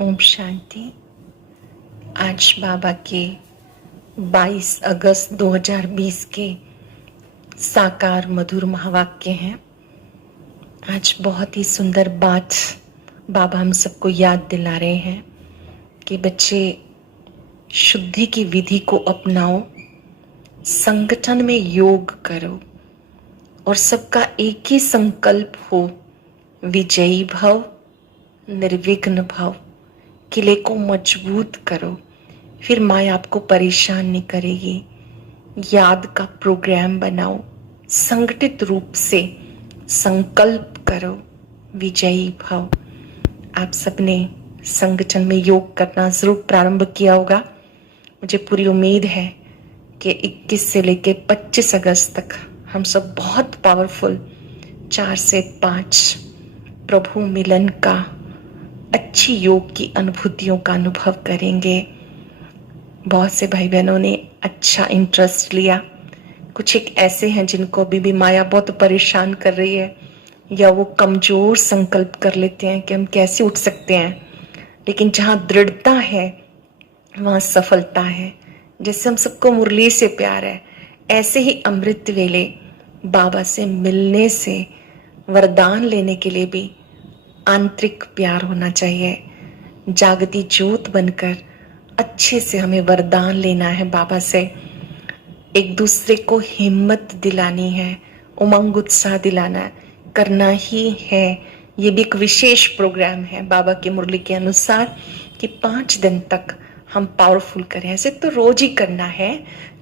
ओम शांति। आज बाबा के 22 अगस्त 2020 के साकार मधुर महावाक्य हैं। आज बहुत ही सुंदर बात बाबा हम सबको याद दिला रहे हैं कि बच्चे शुद्धि की विधि को अपनाओ, संगठन में योग करो और सबका एक ही संकल्प हो, विजयी भव, निर्विघ्न भव। किले को मजबूत करो, फिर माया आपको परेशान नहीं करेगी। याद का प्रोग्राम बनाओ, संगठित रूप से संकल्प करो, विजयी भव। आप सबने संगठन में योग करना जरूर प्रारंभ किया होगा। मुझे पूरी उम्मीद है कि 21 से लेकर 25 अगस्त तक हम सब बहुत पावरफुल 4 से 5 प्रभु मिलन का, अच्छी योग की अनुभूतियों का अनुभव करेंगे। बहुत से भाई बहनों ने अच्छा इंटरेस्ट लिया। कुछ एक ऐसे हैं जिनको अभी भी माया बहुत परेशान कर रही है, या वो कमजोर संकल्प कर लेते हैं कि हम कैसे उठ सकते हैं। लेकिन जहाँ दृढ़ता है वहाँ सफलता है। जैसे हम सबको मुरली से प्यार है, ऐसे ही अमृत वेले बाबा से मिलने से वरदान लेने के लिए भी आंतरिक प्यार होना चाहिए। जागती ज्योत बनकर अच्छे से हमें वरदान लेना है बाबा से। एक दूसरे को हिम्मत दिलानी है, उमंग उत्साह दिलाना है, करना ही है। ये भी एक विशेष प्रोग्राम है बाबा की मुरली के अनुसार कि 5 दिन तक हम पावरफुल करें। ऐसे तो रोज ही करना है,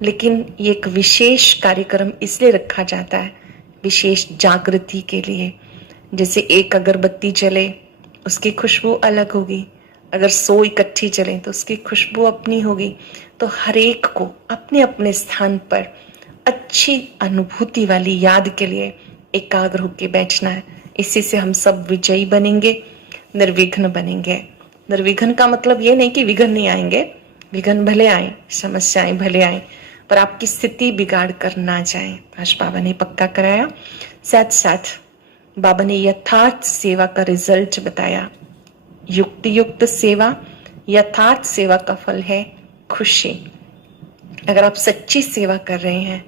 लेकिन ये एक विशेष कार्यक्रम इसलिए रखा जाता है, विशेष जागृति के लिए। जैसे एक अगरबत्ती जले उसकी खुशबू अलग होगी, अगर 100 इकट्ठी जले तो उसकी खुशबू अपनी होगी। तो हर एक को अपने अपने स्थान पर अच्छी अनुभूति वाली याद के लिए एकाग्र होकर बैठना है। इसी से हम सब विजयी बनेंगे, निर्विघ्न बनेंगे। निर्विघ्न का मतलब ये नहीं कि विघ्न नहीं आएंगे, विघ्न भले आए, समस्याएं भले आए, पर आपकी स्थिति बिगाड़ कर ना जाए। आज बाबा ने पक्का कराया। साथ साथ बाबा ने यथार्थ सेवा का रिजल्ट बताया। युक्ति युक्त सेवा, यथार्थ सेवा का फल है खुशी। अगर आप सच्ची सेवा कर रहे हैं,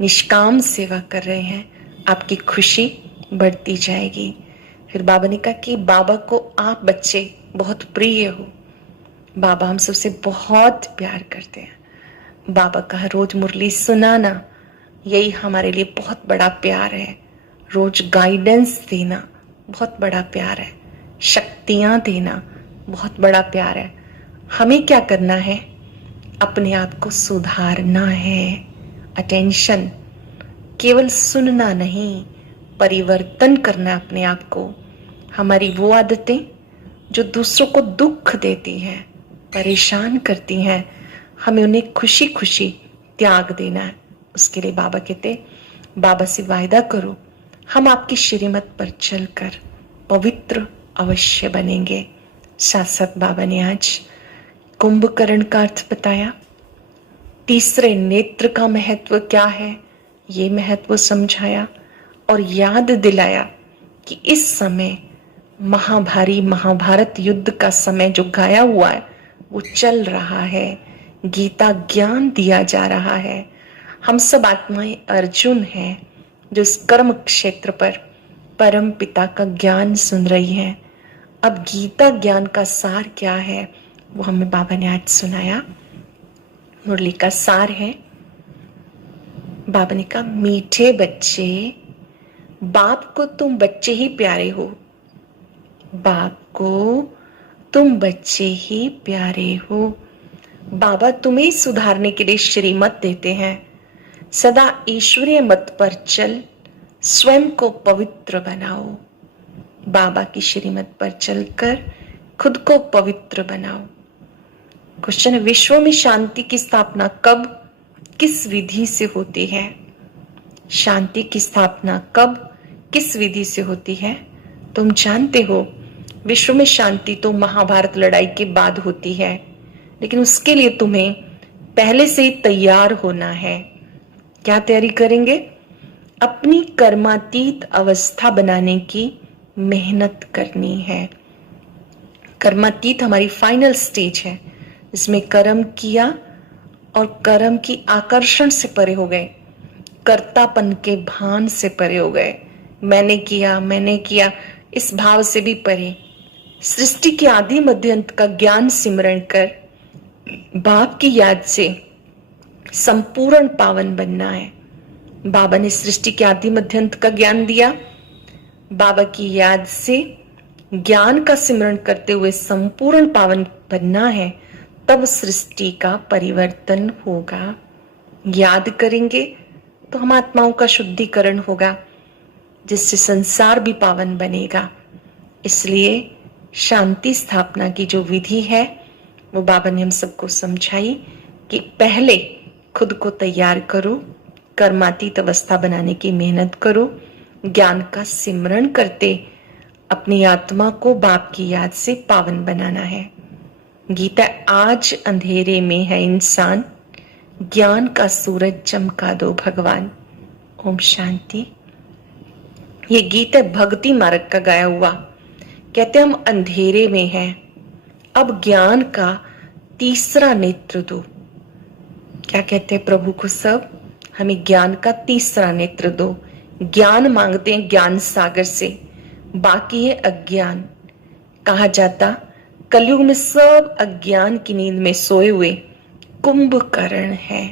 निष्काम सेवा कर रहे हैं, आपकी खुशी बढ़ती जाएगी। फिर बाबा ने कहा कि बाबा को आप बच्चे बहुत प्रिय हो। बाबा हम सबसे बहुत प्यार करते हैं। बाबा का रोज मुरली सुनाना, यही हमारे लिए बहुत बड़ा प्यार है। रोज गाइडेंस देना बहुत बड़ा प्यार है। शक्तियां देना बहुत बड़ा प्यार है। हमें क्या करना है? अपने आप को सुधारना है। अटेंशन, केवल सुनना नहीं, परिवर्तन करना है अपने आप को। हमारी वो आदतें जो दूसरों को दुख देती हैं, परेशान करती हैं, हमें उन्हें खुशी खुशी त्याग देना है। उसके लिए बाबा कहते, बाबा से वायदा करो, हम आपकी श्रीमत पर चलकर पवित्र अवश्य बनेंगे। साथ साथ बाबा ने आज कुंभकर्ण का अर्थ बताया, तीसरे नेत्र का महत्व क्या है ये महत्व समझाया, और याद दिलाया कि इस समय महाभारी महाभारत युद्ध का समय जो गाया हुआ है वो चल रहा है। गीता ज्ञान दिया जा रहा है। हम सब आत्माएं अर्जुन हैं जो इस कर्म क्षेत्र पर परम पिता का ज्ञान सुन रही हैं। अब गीता ज्ञान का सार क्या है वो हमें बाबा ने आज सुनाया। मुरली का सार है, बाबा ने कहा, मीठे बच्चे, बाप को तुम बच्चे ही प्यारे हो। बाप को तुम बच्चे ही प्यारे हो। बाबा तुम्हें सुधारने के लिए श्रीमत देते हैं। सदा ईश्वरीय मत पर चल, स्वयं को पवित्र बनाओ। बाबा की श्रीमत पर चलकर खुद को पवित्र बनाओ। क्वेश्चन है, विश्व में शांति की स्थापना कब, किस विधि से होती है? शांति की स्थापना कब, किस विधि से होती है? तुम जानते हो विश्व में शांति तो महाभारत लड़ाई के बाद होती है, लेकिन उसके लिए तुम्हें पहले से ही तैयार होना है। क्या तैयारी करेंगे? अपनी कर्मातीत अवस्था बनाने की मेहनत करनी है। कर्मातीत हमारी फाइनल स्टेज है, इसमें कर्म किया और कर्म की आकर्षण से परे हो गए, कर्तापन के भान से परे हो गए, मैंने किया इस भाव से भी परे, सृष्टि के आदि मध्य अंत का ज्ञान सिमरण कर बाप की याद से संपूर्ण पावन बनना है। बाबा ने सृष्टि के आदि मध्य अंत का ज्ञान दिया, बाबा की याद से ज्ञान का सिमरण करते हुए संपूर्ण पावन बनना है, तब सृष्टि का परिवर्तन होगा। याद करेंगे तो हम आत्माओं का शुद्धिकरण होगा, जिससे संसार भी पावन बनेगा। इसलिए शांति स्थापना की जो विधि है वो बाबा ने हम सबको समझाई कि पहले खुद को तैयार करो, कर्मातीत अवस्था बनाने की मेहनत करो, ज्ञान का सिमरण करते अपनी आत्मा को बाप की याद से पावन बनाना है। गीता, आज अंधेरे में है इंसान, ज्ञान का सूरज चमका दो भगवान। ओम शांति। ये गीत है भक्ति मार्ग का गाया हुआ। कहते हम अंधेरे में हैं, अब ज्ञान का तीसरा नेत्र दो। क्या कहते हैं प्रभु को सब? हमें ज्ञान का तीसरा नेत्र दो। ज्ञान मांगते हैं ज्ञान सागर से, बाकी है अज्ञान। कहा जाता कलयुग में सब अज्ञान की नींद में सोए हुए कुंभकर्ण है।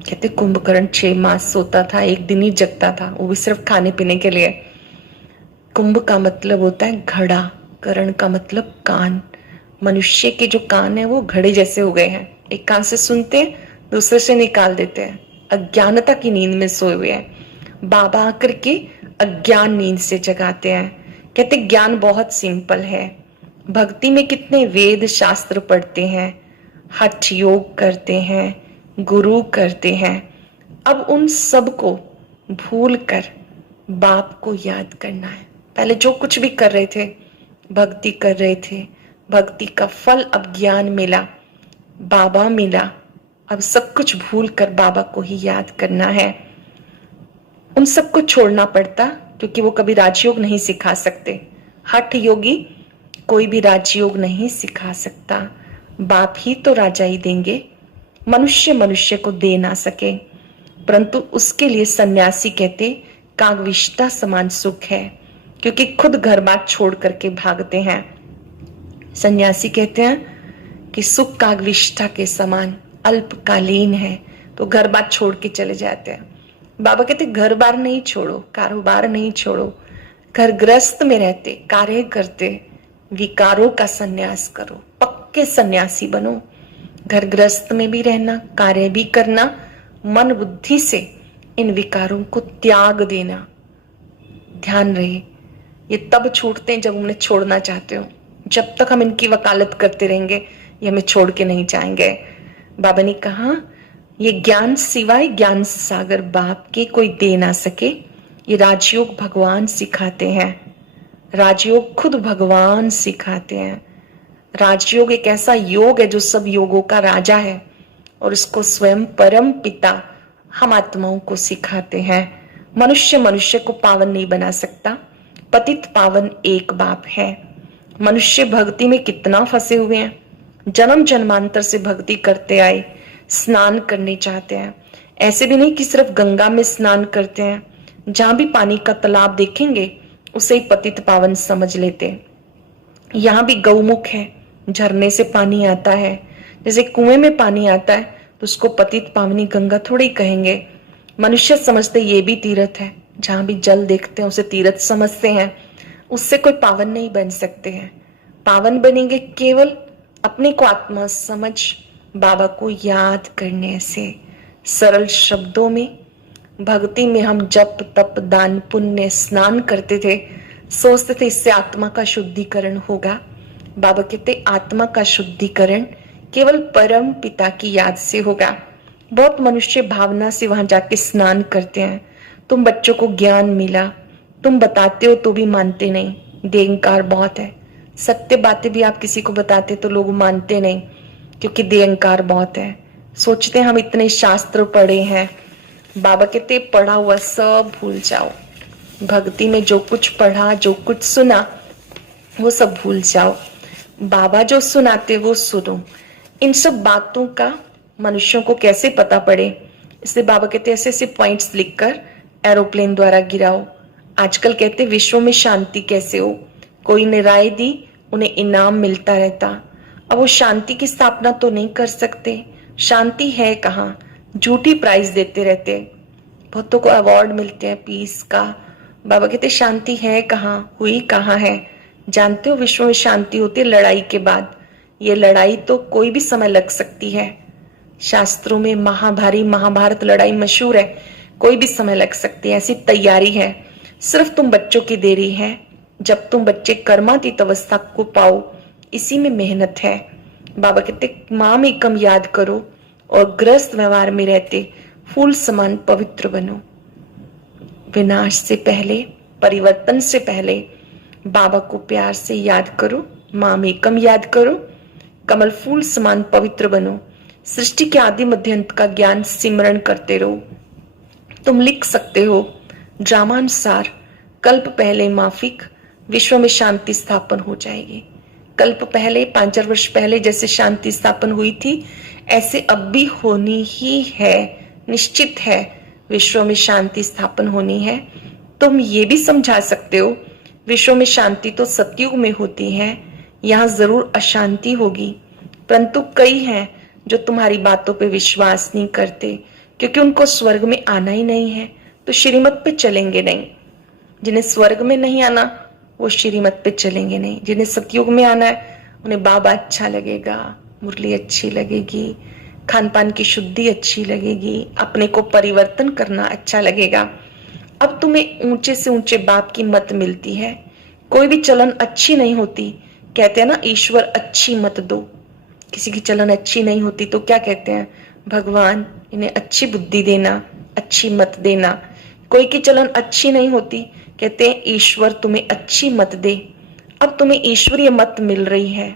कहते कुंभकर्ण 6 मास सोता था, एक दिन ही जगता था, वो भी सिर्फ खाने पीने के लिए। कुंभ का मतलब होता है घड़ा, कर्ण का मतलब कान। मनुष्य के जो कान है वो घड़े जैसे हो गए हैं, एक कान से सुनते हैं, दूसरे से निकाल देते हैं। अज्ञानता की नींद में सोए हुए हैं। बाबा आकर के अज्ञान नींद से जगाते हैं। कहते ज्ञान बहुत सिंपल है। भक्ति में कितने वेद शास्त्र पढ़ते हैं, हठ योग करते हैं, गुरु करते हैं। अब उन सब को भूल कर बाप को याद करना है। पहले जो कुछ भी कर रहे थे, भक्ति कर रहे थे, भक्ति का फल अब ज्ञान मिला, बाबा मिला। अब सब कुछ भूल कर बाबा को ही याद करना है। उन सबको छोड़ना पड़ता, क्योंकि वो कभी राजयोग नहीं सिखा सकते। हठ योगी कोई भी राजयोग नहीं सिखा सकता, बाप ही तो राजा ही देंगे। मनुष्य को दे ना सके, परंतु उसके लिए सन्यासी कहते कागविष्टा समान सुख है, क्योंकि खुद घर बार छोड़ करके भागते हैं। सन्यासी कहते हैं कि सुख कागविष्टा के समान अल्पकालीन है, तो घर बार छोड़ के चले जाते हैं। बाबा कहते घर बार नहीं छोड़ो, कारोबार नहीं छोड़ो, घर गृहस्थ में रहते, कार्य करते, विकारों का सन्यास करो, पक्के सन्यासी बनो। घर गृहस्थ में भी रहना, कार्य भी करना, मन बुद्धि से इन विकारों को त्याग देना। ध्यान रहे, ये तब छूटते हैं जब उन्हें छोड़ना चाहते हो। जब तक हम इनकी वकालत करते रहेंगे, ये हमें छोड़ के नहीं जाएंगे। बाबा ने कहा ये ज्ञान सिवाय ज्ञान सागर बाप के कोई दे ना सके। ये राजयोग भगवान सिखाते हैं, राजयोग खुद भगवान सिखाते हैं। राजयोग एक ऐसा योग है जो सब योगों का राजा है, और इसको स्वयं परम पिता हम आत्माओं को सिखाते हैं। मनुष्य को पावन नहीं बना सकता, पतित पावन एक बाप है। मनुष्य भक्ति में कितना फंसे हुए हैं, जन्म जन्मांतर से भक्ति करते आए, स्नान करने चाहते हैं। ऐसे भी नहीं कि सिर्फ गंगा में स्नान करते हैं, जहां भी पानी का तालाब देखेंगे उसे ही पतित पावन समझ लेते हैं। यहाँ भी गौमुख है, झरने से पानी आता है, जैसे कुएं में पानी आता है तो उसको पतित पावनी गंगा थोड़ी कहेंगे। मनुष्य समझते ये भी तीर्थ है, जहां भी जल देखते हैं उसे तीर्थ समझते हैं। उससे कोई पावन नहीं बन सकते हैं। पावन बनेंगे केवल अपने को आत्मा समझ बाबा को याद करने से। सरल शब्दों में भक्ति में हम जप तप दान पुण्य स्नान करते थे, सोचते थे इससे आत्मा का शुद्धिकरण होगा। बाबा कहते आत्मा का शुद्धिकरण केवल परम पिता की याद से होगा। बहुत मनुष्य भावना से वहां जाके स्नान करते हैं। तुम बच्चों को ज्ञान मिला, तुम बताते हो तो भी मानते नहीं, देहंकार बहुत है। सत्य बातें भी आप किसी को बताते तो लोग मानते नहीं, क्योंकि देहंकार बहुत है। सोचते हम इतने शास्त्र पढ़े हैं। बाबा कहते पढ़ा हुआ सब भूल जाओ। भक्ति में जो कुछ पढ़ा, जो कुछ सुना, वो सब भूल जाओ। बाबा जो सुनाते वो सुनो। इन सब बातों का मनुष्यों को कैसे पता पड़े, इसलिए बाबा कहते ऐसे ऐसे पॉइंट्स लिखकर एरोप्लेन द्वारा गिराओ। आजकल कहते विश्व में शांति कैसे हो, कोई ने राय दी, उन्हें इनाम मिलता रहता। अब वो शांति की स्थापना तो नहीं कर सकते, शांति है कहाँ, झूठी प्राइज देते रहते, बहुतों को अवार्ड मिलते हैं पीस का। बाबा कहते शांति है कहाँ, हुई कहाँ है। जानते हो विश्व में शांति होती है लड़ाई के बाद। ये लड़ाई तो कोई भी समय लग सकती है। शास्त्रों में महाभारत लड़ाई मशहूर है, कोई भी समय लग सकती है, ऐसी तैयारी है। सिर्फ तुम बच्चों की देरी है, जब तुम बच्चे कर्मातीत अवस्था को पाओ, इसी में मेहनत है। बाबा कहते माम एकम याद करो और ग्रस्त व्यवहार में रहते फूल समान पवित्र बनो। विनाश से पहले, परिवर्तन से पहले बाबा को प्यार से याद करो, माम एकम याद करो, कमल फूल समान पवित्र बनो। सृष्टि के आदि मध्य अंत का ज्ञान सिमरण करते रहो। तुम लिख सकते हो ड्रामानुसार, कल्प पहले माफिक विश्व में शांति स्थापन हो जाएगी। कल्प पहले 5000 वर्ष पहले जैसे शांति स्थापन हुई थी, ऐसे अब भी होनी ही है, निश्चित है। विश्व में शांति स्थापन होनी है। तुम ये भी समझा सकते हो विश्व में शांति तो सतयुग में होती है, यहाँ जरूर अशांति होगी, परंतु कई हैं जो तुम्हारी बातों पे विश्वास नहीं करते, क्योंकि उनको स्वर्ग में आना ही नहीं है, तो श्रीमत पे चलेंगे नहीं। जिन्हें स्वर्ग में नहीं आना वो श्रीमत पे चलेंगे नहीं। जिन्हें सतयुग में आना है उन्हें बाबा अच्छा लगेगा, मुरली अच्छी लगेगी, खान पान की शुद्धि अच्छी लगेगी, अपने को परिवर्तन करना अच्छा लगेगा। अब तुम्हें ऊंचे से ऊंचे बाप की मत मिलती है, कोई भी चलन अच्छी नहीं होती। कहते हैं ना ईश्वर अच्छी मत दो। किसी की चलन अच्छी नहीं होती तो क्या कहते हैं, भगवान इन्हें अच्छी बुद्धि देना, अच्छी मत देना। कोई की चलन अच्छी नहीं होती, कहते हैं ईश्वर तुम्हें अच्छी मत दे। अब तुम्हें ईश्वरीय मत मिल रही है।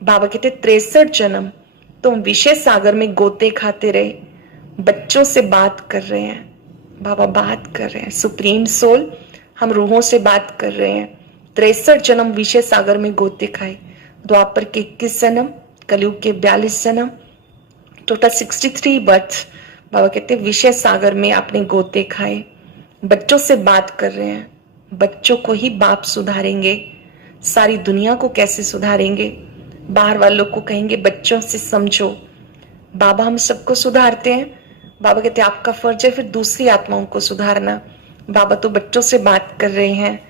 बाबा कहते 63 जन्म तुम विषय सागर में गोते खाते रहे, बच्चों से बात कर रहे हैं। बाबा बात कर रहे हैं, सुप्रीम सोल हम रूहों से बात कर रहे हैं। 63 जन्म विषय सागर में गोते खाए, द्वापर के 21 जन्म, कलयुग के 42 जन्म, टोटल 63 बर्थ। बाबा कहते विषय सागर में आपने गोते खाए, बच्चों से बात कर रहे हैं। बच्चों को ही बाप सुधारेंगे, सारी दुनिया को कैसे सुधारेंगे। बाहर वालों को कहेंगे बच्चों से समझो, बाबा हम सबको सुधारते हैं। बाबा कहते आपका फर्ज है फिर दूसरी आत्माओं को सुधारना। बाबा तो बच्चों से बात कर रहे हैं,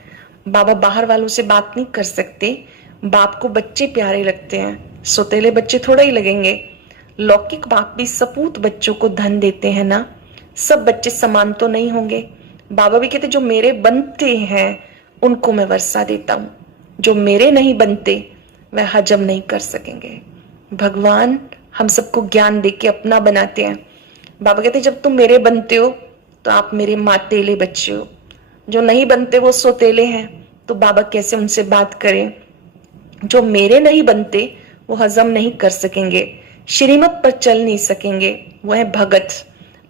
बाबा बाहर वालों से बात नहीं कर सकते। बाप को बच्चे प्यारे लगते हैं, सौतेले बच्चे थोड़ा ही लगेंगे। लौकिक बाप भी सपूत बच्चों को धन देते हैं ना, सब बच्चे समान तो नहीं होंगे। बाबा भी कहते जो मेरे बनते हैं उनको मैं वर्षा देता हूँ, जो मेरे नहीं बनते वह हजम नहीं कर सकेंगे। भगवान हम सबको ज्ञान देके अपना बनाते हैं। बाबा कहते जब तुम मेरे बनते हो तो आप मेरे मातेले बच्चे हो, जो नहीं बनते वो सोतेले हैं, तो बाबा कैसे उनसे बात करें। जो मेरे नहीं बनते वो हजम नहीं कर सकेंगे, श्रीमत पर चल नहीं सकेंगे, वो है भगत।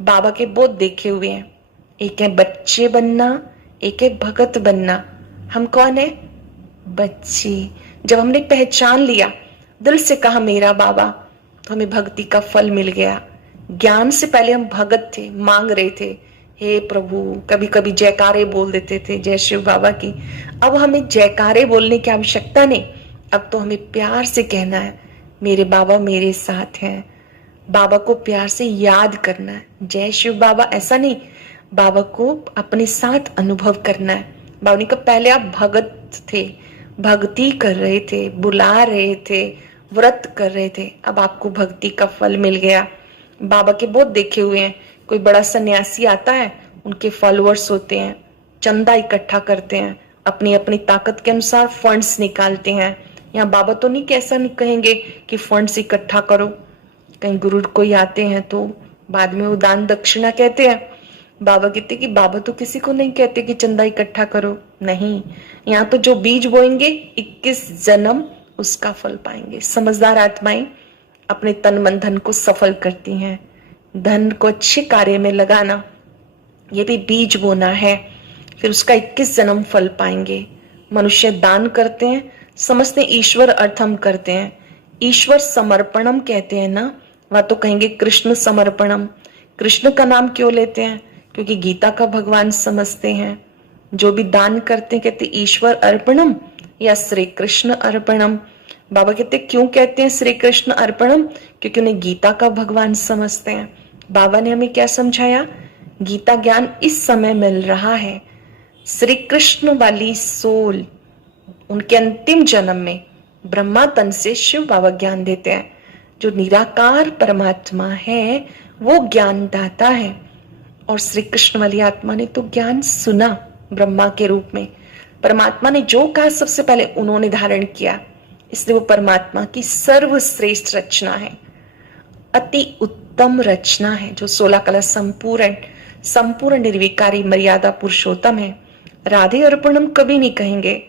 बाबा के बहुत देखे हुए हैं, एक है बच्चे बनना, एक है भगत बनना। हम कौन है, बच्ची। जब हमने पहचान लिया, दिल से कहा मेरा बाबा, तो हमें भक्ति का फल मिल गया। ज्ञान से पहले हम भगत थे, मांग रहे थे हे प्रभु, कभी कभी जयकारे बोल देते थे जय शिव बाबा की। अब हमें जयकारे बोलने की आवश्यकता नहीं, अब तो हमें प्यार से कहना है मेरे बाबा मेरे साथ हैं। बाबा को प्यार से याद करना है, जय शिव बाबा ऐसा नहीं, बाबा को अपने साथ अनुभव करना है। बाबा ने कहा पहले आप भगत थे, भक्ति कर रहे थे, बुला रहे थे, व्रत कर रहे थे, अब आपको भक्ति का फल मिल गया। बाबा के बहुत देखे हुए हैं, कोई बड़ा सन्यासी आता है, उनके फॉलोअर्स होते हैं, चंदा इकट्ठा करते हैं, अपनी अपनी ताकत के अनुसार फंड्स निकालते हैं। यहाँ बाबा तो नहीं कैसा नहीं कहेंगे कि फंड्स इकट्ठा करो। कहीं गुरु कोई आते हैं तो बाद में वो दान दक्षिणा कहते हैं। बाबा कहते कि बाबा तो किसी को नहीं कहते कि चंदा इकट्ठा करो, नहीं। यहाँ तो जो बीज बोएंगे 21 जन्म उसका फल पाएंगे। समझदार आत्माएं अपने तन मन धन को सफल करती हैं। धन को अच्छे कार्य में लगाना, ये भी बीज बोना है, फिर उसका 21 जन्म फल पाएंगे। मनुष्य दान करते हैं, समझते हैं ईश्वर अर्थ हम करते हैं, ईश्वर समर्पणम कहते हैं ना, वह तो कहेंगे कृष्ण समर्पणम। कृष्ण का नाम क्यों लेते हैं? क्योंकि गीता का भगवान समझते हैं। जो भी दान करते हैं कहते ईश्वर अर्पणम या श्री कृष्ण अर्पणम। बाबा कहते क्यों कहते हैं श्री कृष्ण अर्पणम? क्योंकि उन्हें गीता का भगवान समझते हैं। बाबा ने हमें क्या समझाया? गीता ज्ञान इस समय मिल रहा है। श्री कृष्ण वाली सोल उनके अंतिम जन्म में ब्रह्मा तन से शिव बाबा ज्ञान देते हैं। जो निराकार परमात्मा है वो ज्ञान दाता है, और श्री कृष्ण वाली आत्मा ने तो ज्ञान सुना ब्रह्मा के रूप में। परमात्मा ने जो कहा सबसे पहले उन्होंने धारण किया, इसलिए वो परमात्मा की सर्वश्रेष्ठ रचना है, अति उत्तम रचना है, जो 16 कला संपूर्ण निर्विकारी मर्यादा पुरुषोत्तम है। राधे अर्पणम कभी नहीं कहेंगे,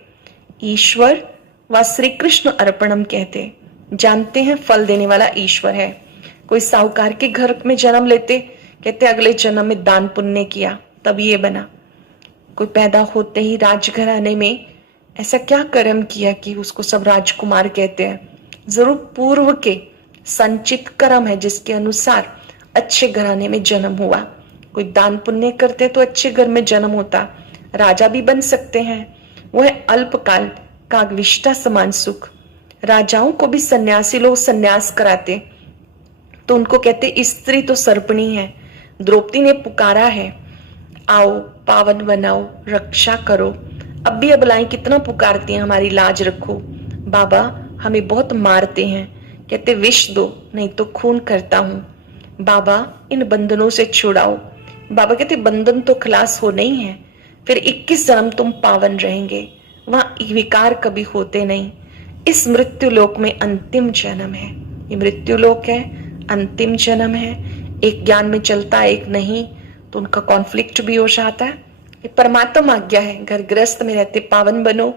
ईश्वर व श्री कृष्ण अर्पणम कहते। जानते हैं फल देने वाला ईश्वर है। कोई साहूकार के घर में जन्म लेते, कहते अगले जन्म में दान पुण्य किया तब ये बना। कोई पैदा होते ही राजघराने में ऐसा क्या कर्म किया कि उसको सब राजकुमार कहते हैं? जरूर पूर्व के संचित कर्म है जिसके अनुसार अच्छे घराने में जन्म हुआ। कोई दान पुण्य करते तो अच्छे घर में जन्म होता, राजा भी बन सकते हैं। वो है अल्पकाल का विष्टा समान सुख। राजाओं को भी सन्यासी लोग सन्यास कराते तो उनको कहते स्त्री तो सर्पणी है। द्रौपदी ने पुकारा है, आओ पावन बनाओ रक्षा करो। अब भी अबलाएं कितना पुकारती हैं, हमारी लाज रखो। बाबा हमें बहुत मारते हैं, कहते विष दो नहीं तो खून करता हूं। बाबा इन बंधनों से छुड़ाओ। बाबा कहते बंधन तो खलास हो नहीं है, फिर 21 जन्म तुम पावन रहेंगे, वहां विकार कभी होते नहीं। इस मृत्यु लोक में अंतिम जन्म है, ये मृत्यु लोक है, अंतिम जन्म है। एक ज्ञान में चलता एक नहीं, तो उनका कॉन्फ्लिक्ट भी हो जाता है। ये परमात्मा आज्ञा है, घर गृहस्थ में रहते पावन बनो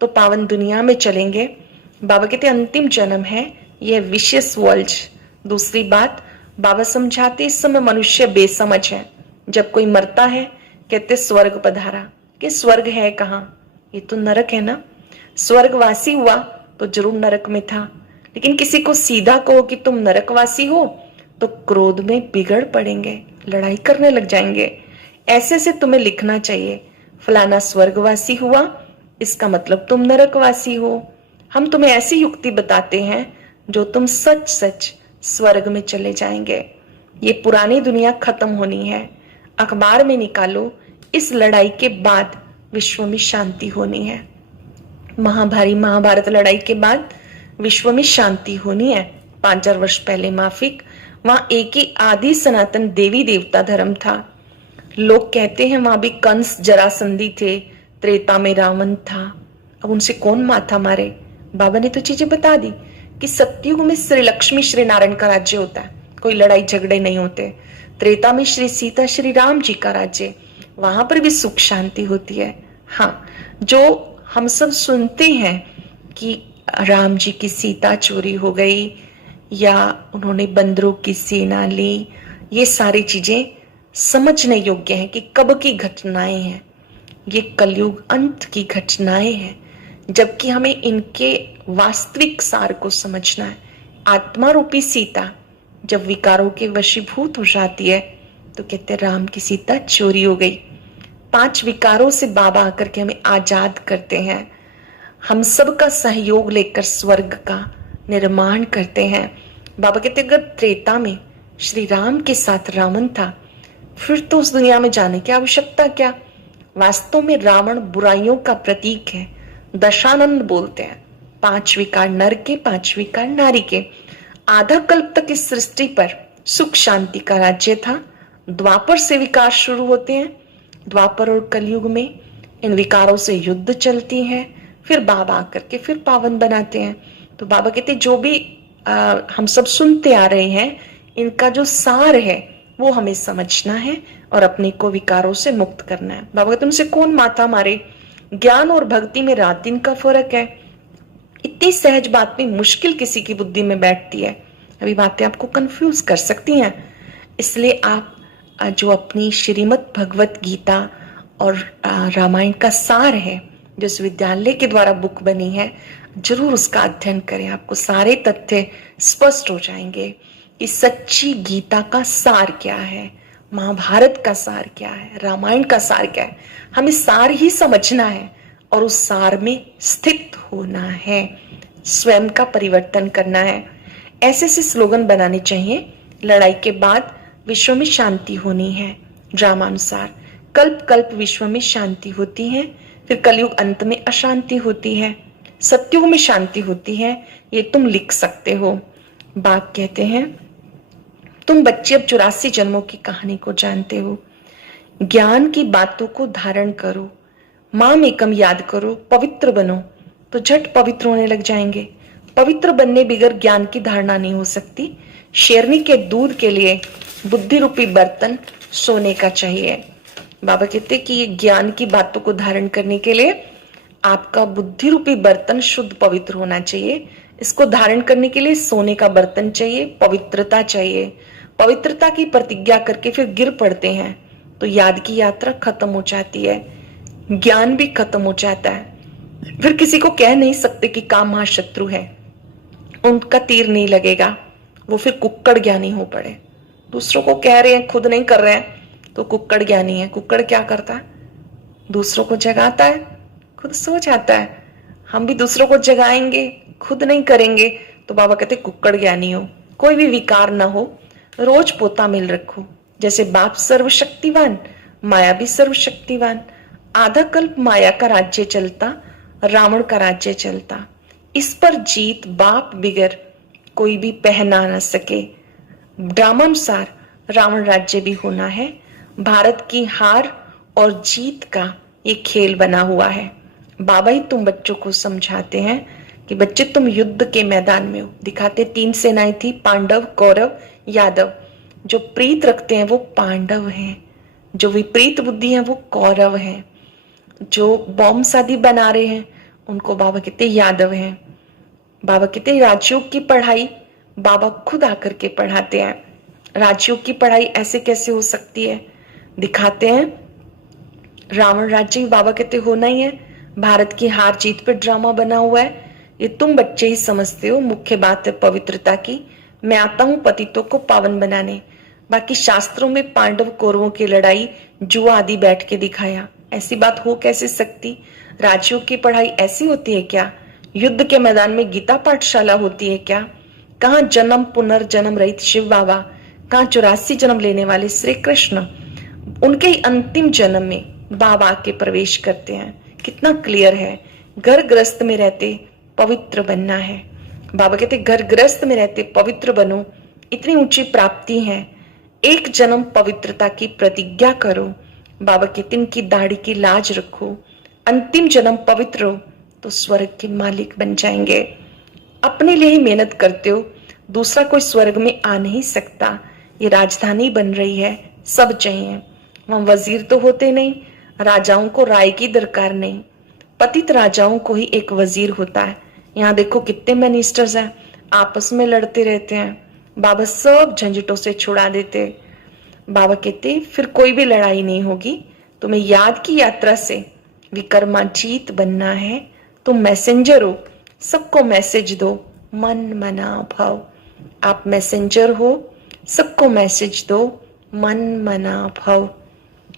तो पावन दुनिया में चलेंगे। बाबा कहते अंतिम जन्म है, यह विशेष वर्ल्ड। दूसरी बात बाबा समझाते, इस समय मनुष्य बेसमझ है। जब कोई मरता है कहते स्वर्ग पधारा, कि स्वर्ग है कहाँ? ये तो नरक है ना। स्वर्गवासी हुआ तो जरूर नरक में था, लेकिन किसी को सीधा कहो कि तुम नरकवासी हो तो क्रोध में बिगड़ पड़ेंगे, लड़ाई करने लग जाएंगे। ऐसे से तुम्हें लिखना चाहिए, फलाना स्वर्गवासी हुआ इसका मतलब तुम नरकवासी हो। हम तुम्हें ऐसी युक्ति बताते हैं जो तुम सच सच स्वर्ग में चले जाएंगे। ये पुरानी दुनिया खत्म होनी है, अखबार में निकालो, इस लड़ाई के बाद विश्व में शांति होनी है। महाभारत लड़ाई के बाद विश्व में शांति होनी है। 5000 वर्ष पहले माफिक वहां एक ही आदि सनातन देवी देवता धर्म था। लोग कहते हैं वहां भी कंस जरासंधी थे, त्रेता में रावण था। अब उनसे कौन माथा मारे? बाबा ने तो चीजें बता दी कि सतयुग में श्री लक्ष्मी श्री नारायण का राज्य होता है, कोई लड़ाई झगड़े नहीं होते। त्रेता में श्री सीता श्री राम जी का राज्य, वहां पर भी सुख शांति होती है। हाँ, जो हम सब सुनते हैं कि राम जी की सीता चोरी हो गई या उन्होंने बंदरों की सेना ली, ये सारी चीजें समझने योग्य है कि कब की घटनाएं हैं। ये कलयुग अंत की घटनाएं हैं, जबकि हमें इनके वास्तविक सार को समझना है। आत्मा रूपी सीता जब विकारों के वशीभूत हो जाती है तो कहते राम की सीता चोरी हो गई। 5 विकारों से बाबा आकर के हमें आजाद करते हैं। हम सब का सहयोग लेकर स्वर्ग का निर्माण करते हैं। बाबा कहते अगर त्रेता में श्री राम के साथ रावण था, फिर तो उस दुनिया में जाने की आवश्यकता क्या? वास्तव में रावण बुराइयों का प्रतीक है। दशानंद बोलते हैं 5 विकार नर के, 5 विकार नारी के। आधा कल्प तक इस सृष्टि पर सुख शांति का राज्य था। द्वापर से विकार शुरू होते हैं, द्वापर और कलयुग में इन विकारों से युद्ध चलती है, फिर बाबा आकर के फिर पावन बनाते हैं। तो बाबा कहते जो भी हम सब सुनते आ रहे हैं, इनका जो सार है वो हमें समझना है और अपने को विकारों से मुक्त करना है। बाबा कहते उनसे कौन माथा मारे? ज्ञान और भक्ति में रात दिन का फर्क है। इतनी सहज बात में मुश्किल किसी की बुद्धि में बैठती है। अभी बातें आपको कंफ्यूज कर सकती हैं, इसलिए आप जो अपनी श्रीमद् भगवत गीता और रामायण का सार है, जो इस विद्यालय के द्वारा बुक बनी है, जरूर उसका अध्ययन करें। आपको सारे तथ्य स्पष्ट हो जाएंगे कि सच्ची गीता का सार क्या है, महाभारत का सार क्या है, रामायण का सार क्या है। हमें सार ही समझना है और उस सार में स्थित होना है, स्वयं का परिवर्तन करना है। ऐसे ऐसे स्लोगन बनाने चाहिए। लड़ाई के बाद विश्व में शांति होनी है, रामानुसार कल्प कल्प विश्व में शांति होती है, फिर कलयुग अंत में अशांति होती है, सत्युग में शांति होती है। ये तुम लिख सकते हो। बाघ कहते हैं, तुम बच्चे अब 84 जन्मों की कहानी को जानते हो। ज्ञान की बातों को धारण करो, माम एकम याद करो, पवित्र बनो, तो झट पवित्र होने लग जाएंगे। पवित्र बनने बगैर ज्ञान की धारणा नहीं हो सकती। शेरनी के दूध के लिए बुद्धि रूपी बर्तन सोने का चाहिए। बाबा कहते कि ये ज्ञान की बातों को धारण करने के लिए आपका बुद्धि रूपी बर्तन शुद्ध पवित्र होना चाहिए। इसको धारण करने के लिए सोने का बर्तन चाहिए, पवित्रता चाहिए। पवित्रता की प्रतिज्ञा करके फिर गिर पड़ते हैं तो याद की यात्रा खत्म हो जाती है, ज्ञान भी खत्म हो जाता है। फिर किसी को कह नहीं सकते कि काम महाशत्रु है, उनका तीर नहीं लगेगा, वो फिर कुक्कड़ ज्ञानी हो पड़े। दूसरों को कह रहे हैं, खुद नहीं कर रहे हैं तो कुक्कड़ ज्ञानी है। कुक्कड़ क्या करता है? दूसरों को जगाता है, खुद सो जाता है। हम भी दूसरों को जगाएंगे, खुद नहीं करेंगे तो बाबा कहते कुक्कड़ ज्ञानी हो। कोई भी विकार ना हो, रोज पोता मिल रखो। जैसे बाप सर्वशक्तिवान, माया भी सर्वशक्तिवान। आधा कल्प माया का राज्य चलता, रावण का राज्य चलता। इस पर जीत बाप बिगर कोई भी पहना न सके। ड्रामानुसार रावण राज्य भी होना है। भारत की हार और जीत का ये खेल बना हुआ है। बाबा ही तुम बच्चों को समझाते हैं कि बच्चे तुम युद्ध के मैदान में हो। दिखाते 3 सेनाएं थी, पांडव, कौरव, यादव। जो प्रीत रखते हैं वो पांडव हैं, जो विपरीत बुद्धि है वो कौरव हैं, जो बॉम्ब शादी बना रहे हैं उनको बाबा कहते यादव हैं। बाबा कहते राजयोग की पढ़ाई बाबा खुद आकर के पढ़ाते हैं। राजयोग की पढ़ाई ऐसे कैसे हो सकती है? दिखाते हैं रावण राज्य बाबा कहते होना ही है। भारत की हार जीत पे ड्रामा बना हुआ है, ये तुम बच्चे ही समझते हो। मुख्य बात है पवित्रता की। मैं आता हूं पतितों को पावन बनाने। बाकी शास्त्रों में पांडव कौरवों की लड़ाई जुआ आदि बैठ के दिखाया, ऐसी बात हो कैसे सकती? राजयोग की पढ़ाई ऐसी होती है क्या? युद्ध के मैदान में गीता पाठशाला होती है क्या? कहाँ जन्म पुनर्जन्म रहित शिव बाबा, कहाँ 84 जन्म लेने वाले श्री कृष्ण, उनके ही अंतिम जन्म में बाबा आके प्रवेश करते हैं। कितना क्लियर है। घर ग्रस्त में रहते पवित्र बनना है। बाबा कहते घर ग्रस्त में रहते पवित्र बनो, इतनी ऊंची प्राप्ति है। एक जन्म पवित्रता की प्रतिज्ञा करो। बाबा कहते इनकी दाढ़ी की लाज रखो। अंतिम जन्म पवित्र हो तो स्वर्ग के मालिक बन जाएंगे। अपने लिए ही मेहनत करते हो, दूसरा कोई स्वर्ग में आ नहीं सकता। ये राजधानी बन रही है, सब चाहिए। वहां वजीर तो होते नहीं, राजाओं को राय की दरकार नहीं, पतित राजाओं को ही एक वजीर होता है। यहाँ देखो कितने मिनिस्टर्स हैं, आपस में लड़ते रहते हैं। बाबा सब झंझटों से छुड़ा देते। बाबा कहते फिर कोई भी लड़ाई नहीं होगी। तुम्हें याद की यात्रा से विक्रमाजीत बनना है। तुम मैसेंजर हो, सबको मैसेज दो, मन मना भाव। आप मैसेंजर हो, सबको मैसेज दो, मन मना भाव।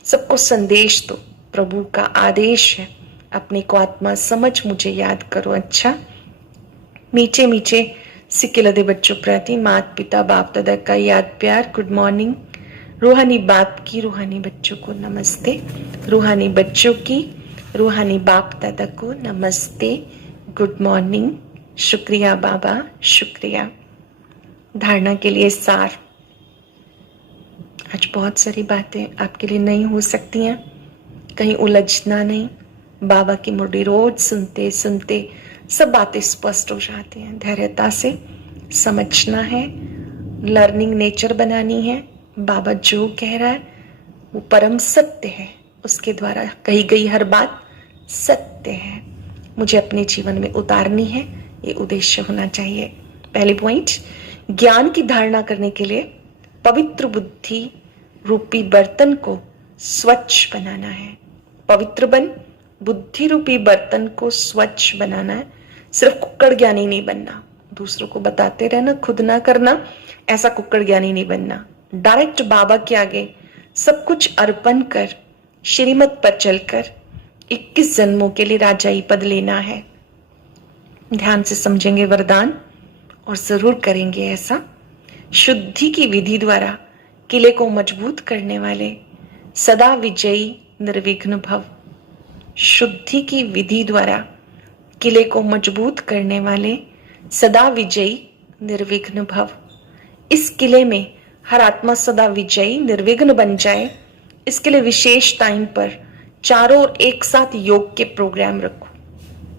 सबको संदेश दो, प्रभु का आदेश है। अपने को आत्मा समझ मुझे याद करो। अच्छा, मीठे मीठे सिक्के लदे बच्चों प्रति माता पिता बाप दादा का याद प्यार। Good morning. रूहानी बाप की रूहानी बच्चों को नमस्ते। रूहानी बच्चों की रूहानी बाप दादा को नमस्ते। Good morning. शुक्रिया बाबा, शुक्रिया। धारणा के लिए सार। आज बहुत सारी बातें आपके लिए नहीं हो सकती हैं, कहीं उलझना नहीं। बाबा की मुरली रोज सुनते सुनते सब बातें स्पष्ट हो जाती हैं। धैर्यता से समझना है, लर्निंग नेचर बनानी है। बाबा जो कह रहा है वो परम सत्य है, उसके द्वारा कही गई हर बात सत्य है। मुझे अपने जीवन में उतारनी है, ये उद्देश्य होना चाहिए। पहले पॉइंट, ज्ञान की धारणा करने के लिए पवित्र बुद्धि रूपी बर्तन को स्वच्छ बनाना है। पवित्र बन, बुद्धि रूपी बर्तन को स्वच्छ बनाना है। सिर्फ कुक्कड़ ज्ञानी नहीं बनना, दूसरों को बताते रहना, खुद ना करना, ऐसा कुक्कड़ ज्ञानी नहीं बनना। डायरेक्ट बाबा के आगे सब कुछ अर्पण कर, श्रीमत पर चलकर 21 जन्मों के लिए राजाई पद लेना है। ध्यान से समझेंगे वरदान और जरूर करेंगे ऐसा। शुद्धि की विधि द्वारा किले को मजबूत करने वाले सदा विजयी निर्विघ्न भव। शुद्धि की विधि द्वारा किले को मजबूत करने वाले सदा विजयी निर्विघ्न भव। इस किले में हर आत्मा सदा विजयी निर्विघ्न बन जाए, इसके लिए विशेष टाइम पर चारों ओर एक साथ योग के प्रोग्राम रखो।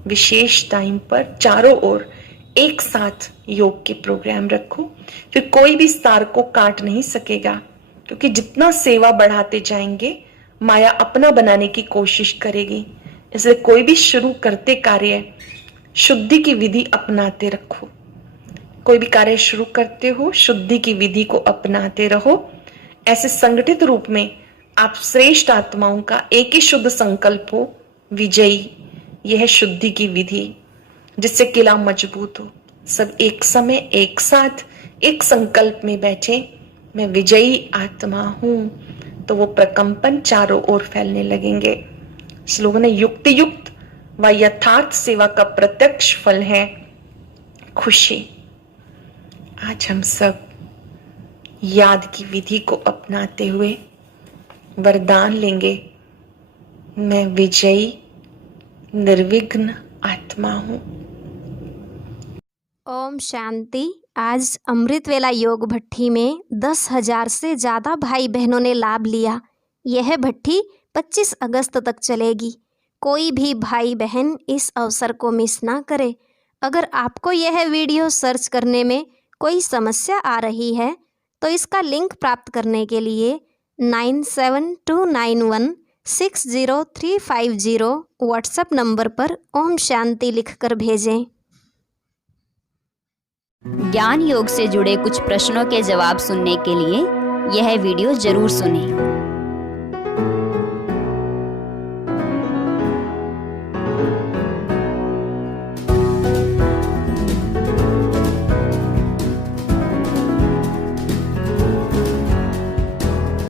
विशेष टाइम पर चारों ओर एक साथ योग के प्रोग्राम रखो। फिर कोई भी स्टार को काट नहीं सकेगा, क्योंकि जितना सेवा बढ़ाते जाएंगे माया अपना बनाने की कोशिश करेगी। इसलिए कोई भी शुरू करते कार्य शुद्धि की विधि अपनाते रखो। कोई भी कार्य शुरू करते हो, शुद्धि की विधि को अपनाते रहो। ऐसे संगठित रूप में आप श्रेष्ठ आत्माओं का एक ही शुद्ध संकल्प हो, विजयी। यह है शुद्धि की विधि, जिससे किला मजबूत हो। सब एक समय एक साथ एक संकल्प में बैठे, मैं विजयी आत्मा हूं, तो वो प्रकंपन चारों ओर फैलने लगेंगे। श्लोक ने युक्ति युक्त व यथार्थ सेवा का प्रत्यक्ष फल है खुशी। आज हम सब याद की विधि को अपनाते हुए वरदान लेंगे, मैं विजयी निर्विघ्न आत्मा हूं। ओम शांति। आज अमृत वेला योग भट्ठी में 10,000 से ज़्यादा भाई बहनों ने लाभ लिया। यह भट्ठी 25 अगस्त तक चलेगी। कोई भी भाई बहन इस अवसर को मिस ना करे। अगर आपको यह वीडियो सर्च करने में कोई समस्या आ रही है तो इसका लिंक प्राप्त करने के लिए 9729160350 व्हाट्सएप नंबर पर ओम शांति लिखकर भेजें। ज्ञान योग से जुड़े कुछ प्रश्नों के जवाब सुनने के लिए यह वीडियो जरूर सुनें।